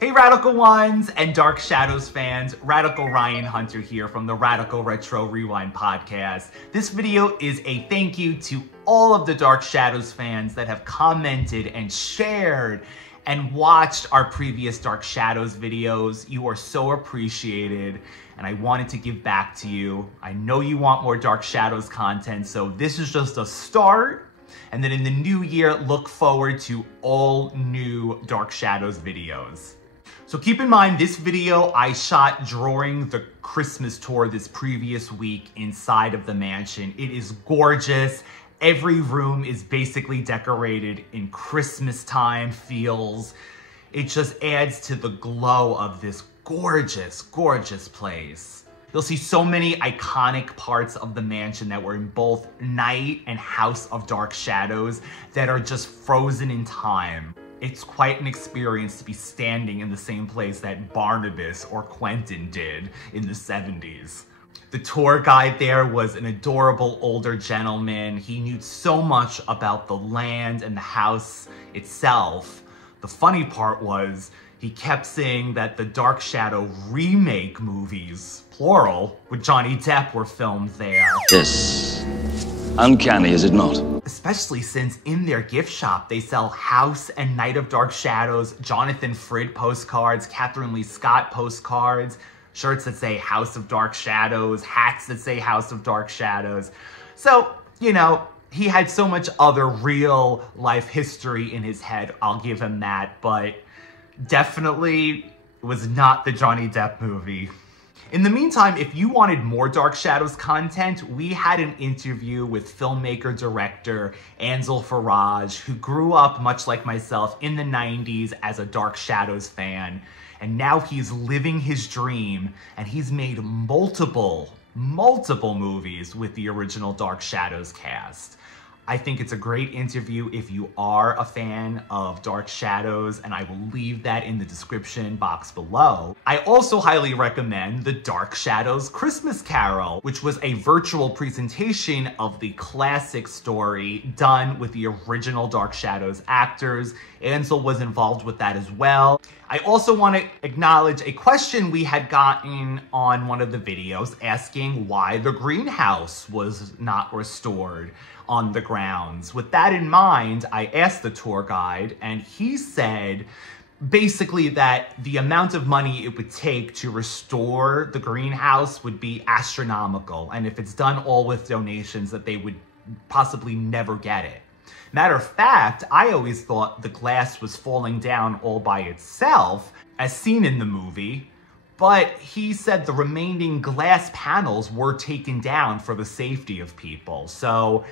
Hey Radical Ones and Dark Shadows fans, Radical Ryan Hunter here from the Radical Retro Rewind podcast. This video is a thank you to all of the Dark Shadows fans that have commented and shared and watched our previous Dark Shadows videos. You are so appreciated and I wanted to give back to you. I know you want more Dark Shadows content, so this is just a start. And then in the new year, look forward to all new Dark Shadows videos. So keep in mind, this video I shot during the Christmas tour this previous week inside of the mansion. It is gorgeous. Every room is basically decorated in Christmas time feels. It just adds to the glow of this gorgeous, gorgeous place. You'll see so many iconic parts of the mansion that were in both Night and House of Dark Shadows that are just frozen in time. It's quite an experience to be standing in the same place that Barnabas or Quentin did in the 70s. The tour guide there was an adorable older gentleman. He knew so much about the land and the house itself. The funny part was he kept saying that the Dark Shadow remake movies, plural, with Johnny Depp were filmed there. Yes. Uncanny, is it not? Especially since in their gift shop, they sell House and Night of Dark Shadows, Jonathan Frid postcards, Catherine Lee Scott postcards, shirts that say House of Dark Shadows, hats that say House of Dark Shadows. So, you know, he had so much other real life history in his head, I'll give him that, but definitely was not the Johnny Depp movie. In the meantime, if you wanted more Dark Shadows content, we had an interview with filmmaker-director Ansel Faraj, who grew up, much like myself, in the 90s as a Dark Shadows fan. And now he's living his dream, and he's made multiple movies with the original Dark Shadows cast. I think it's a great interview if you are a fan of Dark Shadows, and I will leave that in the description box below. I also highly recommend the Dark Shadows Christmas Carol, which was a virtual presentation of the classic story done with the original Dark Shadows actors. Ansel was involved with that as well. I also want to acknowledge a question we had gotten on one of the videos asking why the greenhouse was not restored on the grounds. With that in mind, I asked the tour guide and he said basically that the amount of money it would take to restore the greenhouse would be astronomical, and if it's done all with donations that they would possibly never get it. Matter of fact, I always thought the glass was falling down all by itself, as seen in the movie, but he said the remaining glass panels were taken down for the safety of people. So,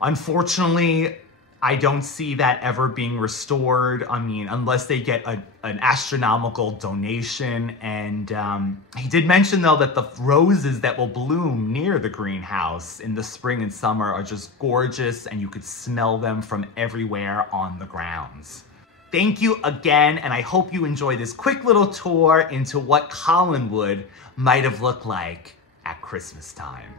unfortunately, I don't see that ever being restored. I mean, unless they get an astronomical donation. And he did mention, though, that the roses that will bloom near the greenhouse in the spring and summer are just gorgeous, and you could smell them from everywhere on the grounds. Thank you again, and I hope you enjoy this quick little tour into what Collinwood might have looked like at Christmas time.